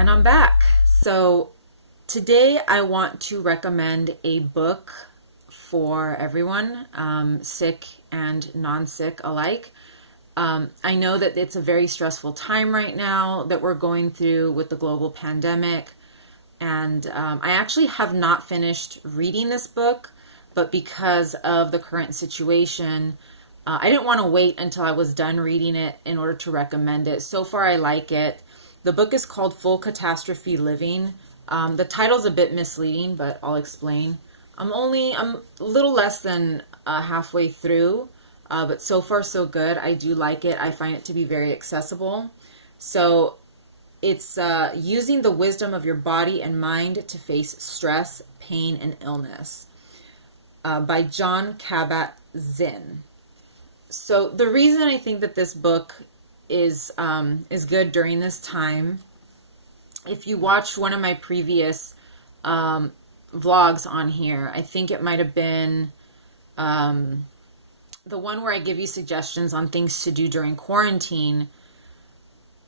And I'm back. So today I want to recommend a book for everyone, sick and non-sick alike. I know that it's a very stressful time right now that we're going through with the global pandemic. And I actually have not finished reading this book, but because of the current situation, I didn't want to wait until I was done reading it in order to recommend it. So far, I like it. The book is called Full Catastrophe Living. The title's a bit misleading, but I'll explain. I'm a little less than halfway through, but so far so good. I do like it. I find it to be very accessible. So it's using the wisdom of your body and mind to face stress, pain, and illness by John Kabat-Zinn. So the reason I think that this book is good during this time, if you watched one of my previous vlogs on here, I think it might have been the one where I give you suggestions on things to do during quarantine.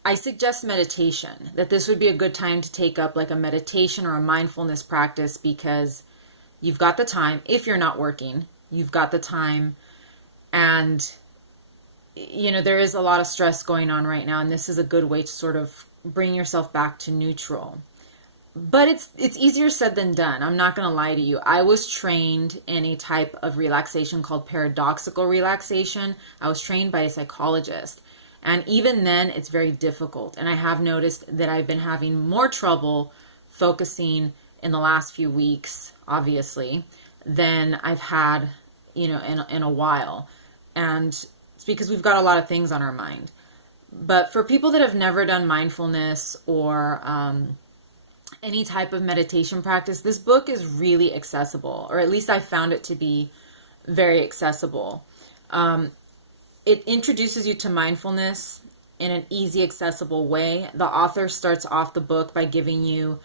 I suggest meditation, that this would be a good time to take up like a meditation or a mindfulness practice, because you've got the time. If you're not working, you've got the time. And, there is a lot of stress going on right now, and this is a good way to sort of bring yourself back to neutral. But it's easier said than done. I'm not going to lie to you. I was trained in a type of relaxation called paradoxical relaxation. I was trained by a psychologist. And even then, it's very difficult. And I have noticed that I've been having more trouble focusing in the last few weeks, obviously, than I've had, in a while. And it's because we've got a lot of things on our mind. But for people that have never done mindfulness or any type of meditation practice, this book is really accessible, or at least I found it to be very accessible. It introduces you to mindfulness in an easy, accessible way. The author starts off the book by giving you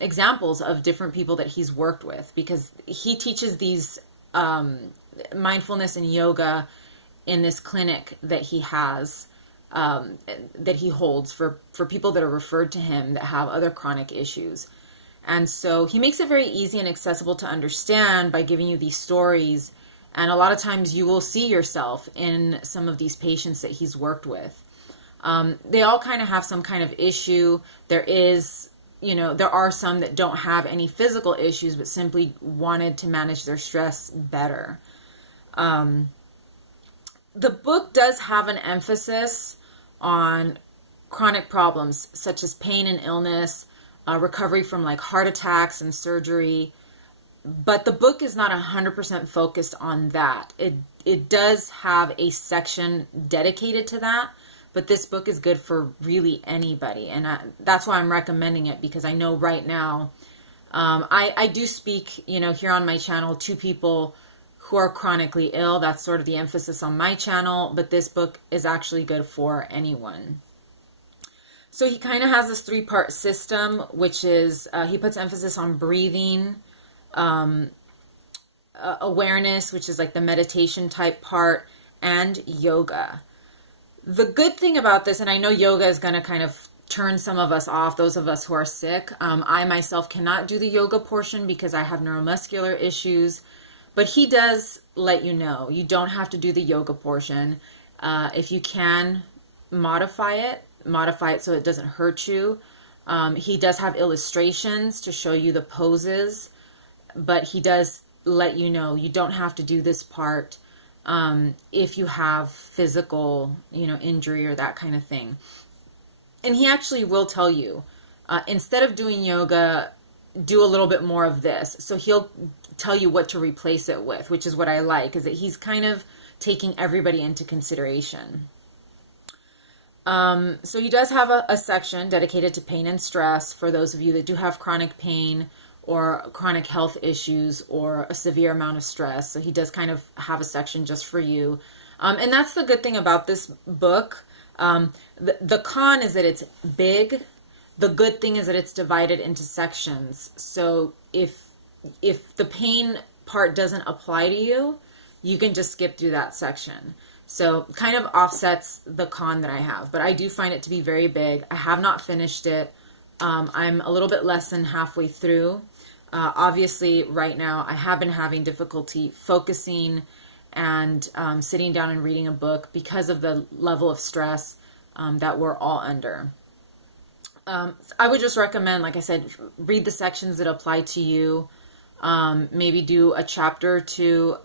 examples of different people that he's worked with, because he teaches these mindfulness and yoga in this clinic that he has, that he holds for people that are referred to him that have other chronic issues. And so he makes it very easy and accessible to understand by giving you these stories. And a lot of times you will see yourself in some of these patients that he's worked with. They all kind of have some kind of issue. There are some that don't have any physical issues, but simply wanted to manage their stress better. The book does have an emphasis on chronic problems such as pain and illness, recovery from like heart attacks and surgery. But the book is not 100% focused on that. It does have a section dedicated to that, but this book is good for really anybody. And that's why I'm recommending it, because I know right now, I do speak, here on my channel to people who are chronically ill. That's sort of the emphasis on my channel, but this book is actually good for anyone. So he kind of has this 3-part system, which is, he puts emphasis on breathing, awareness, which is like the meditation type part, and yoga. The good thing about this, and I know yoga is going to kind of turn some of us off, those of us who are sick. I myself cannot do the yoga portion because I have neuromuscular issues, but he does let you know you don't have to do the yoga portion. If you can modify it so it doesn't hurt you. He does have illustrations to show you the poses, but he does let you know you don't have to do this part if you have physical, injury or that kind of thing. And he actually will tell you, instead of doing yoga, do a little bit more of this. So he'll tell you what to replace it with, which is what I like, is that he's kind of taking everybody into consideration. So he does have a section dedicated to pain and stress for those of you that do have chronic pain or chronic health issues or a severe amount of stress. So he does kind of have a section just for you. And that's the good thing about this book. The con is that it's big. The good thing is that it's divided into sections. So if the pain part doesn't apply to you, you can just skip through that section. So kind of offsets the con that I have. But I do find it to be very big. I have not finished it. I'm a little bit less than halfway through. Obviously, right now, I have been having difficulty focusing and sitting down and reading a book because of the level of stress that we're all under. I would just recommend, like I said, read the sections that apply to you. Maybe do a chapter or two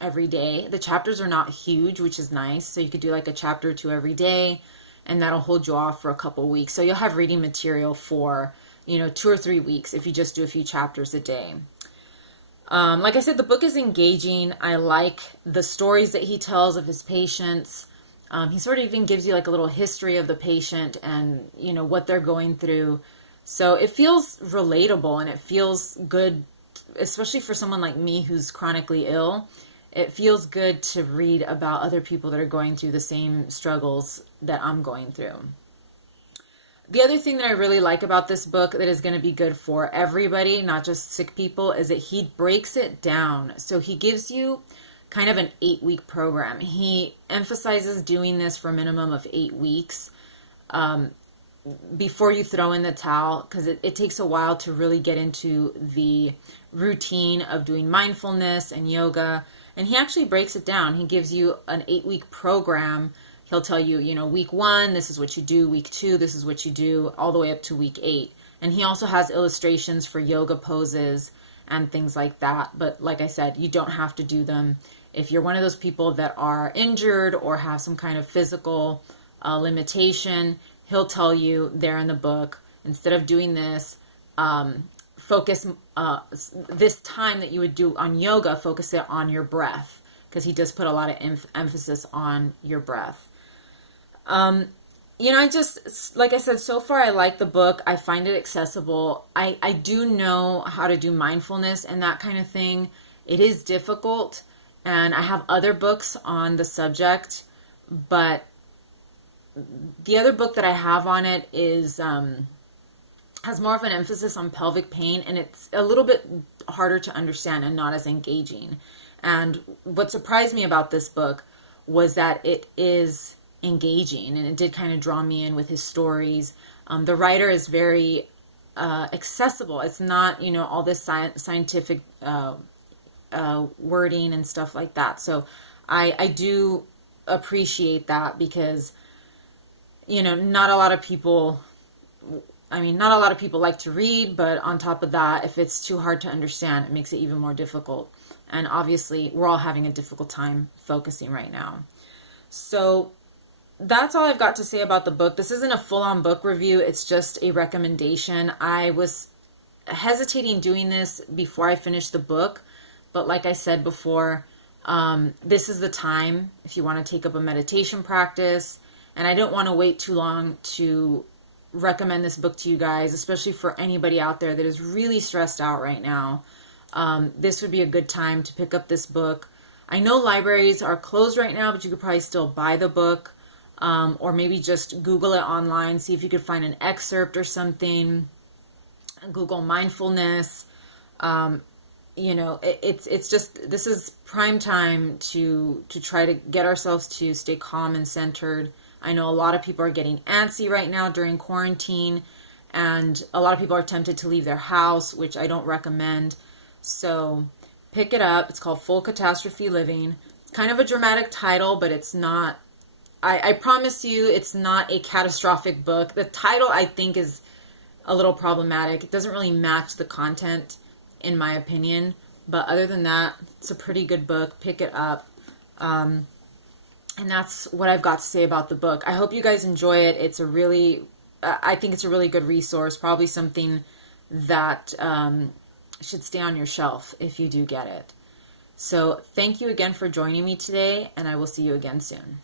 every day. The chapters are not huge, which is nice. So you could do like a chapter or two every day, and that'll hold you off for a couple weeks. So you'll have reading material for, 2 or 3 weeks if you just do a few chapters a day. Like I said, the book is engaging. I like the stories that he tells of his patients. He sort of even gives you like a little history of the patient and, what they're going through. So it feels relatable and it feels good, especially for someone like me who's chronically ill. It feels good to read about other people that are going through the same struggles that I'm going through. The other thing that I really like about this book that is going to be good for everybody, not just sick people, is that he breaks it down. So he gives you kind of an 8-week program. He emphasizes doing this for a minimum of 8 weeks before you throw in the towel, because it takes a while to really get into the routine of doing mindfulness and yoga. And he actually breaks it down. He gives you an 8-week program. He'll tell you, week 1, this is what you do. Week 2, this is what you do, all the way up to week 8. And he also has illustrations for yoga poses and things like that. But like I said, you don't have to do them. If you're one of those people that are injured or have some kind of physical limitation, he'll tell you there in the book, instead of doing this, focus this time that you would do on yoga, focus it on your breath, because he does put a lot of emphasis on your breath. I just, like I said, so far I like the book. I find it accessible. I do know how to do mindfulness and that kind of thing. It is difficult, and I have other books on the subject, but the other book that I have on it is has more of an emphasis on pelvic pain, and it's a little bit harder to understand and not as engaging. And what surprised me about this book was that it is engaging, and it did kind of draw me in with his stories. The writer is very accessible. It's not, all this scientific wording and stuff like that. So I do appreciate that, because not a lot of people like to read, but on top of that, if it's too hard to understand, it makes it even more difficult. And obviously, we're all having a difficult time focusing right now. So that's all I've got to say about the book. This isn't a full-on book review. It's just a recommendation. I was hesitating doing this before I finished the book, but like I said before, this is the time if you want to take up a meditation practice. And I don't want to wait too long to recommend this book to you guys, especially for anybody out there that is really stressed out right now. This would be a good time to pick up this book. I know libraries are closed right now, but you could probably still buy the book, or maybe just Google it online, see if you could find an excerpt or something. Google mindfulness. It's just, this is prime time to try to get ourselves to stay calm and centered. I know a lot of people are getting antsy right now during quarantine, and a lot of people are tempted to leave their house, which I don't recommend. So pick it up. It's called Full Catastrophe Living. It's kind of a dramatic title, but it's not, I promise you, it's not a catastrophic book. The title, I think, is a little problematic. It doesn't really match the content, in my opinion. But other than that, it's a pretty good book. Pick it up. And that's what I've got to say about the book. I hope you guys enjoy it. It's a really, I think it's a really good resource. Probably something that should stay on your shelf if you do get it. So thank you again for joining me today, and I will see you again soon.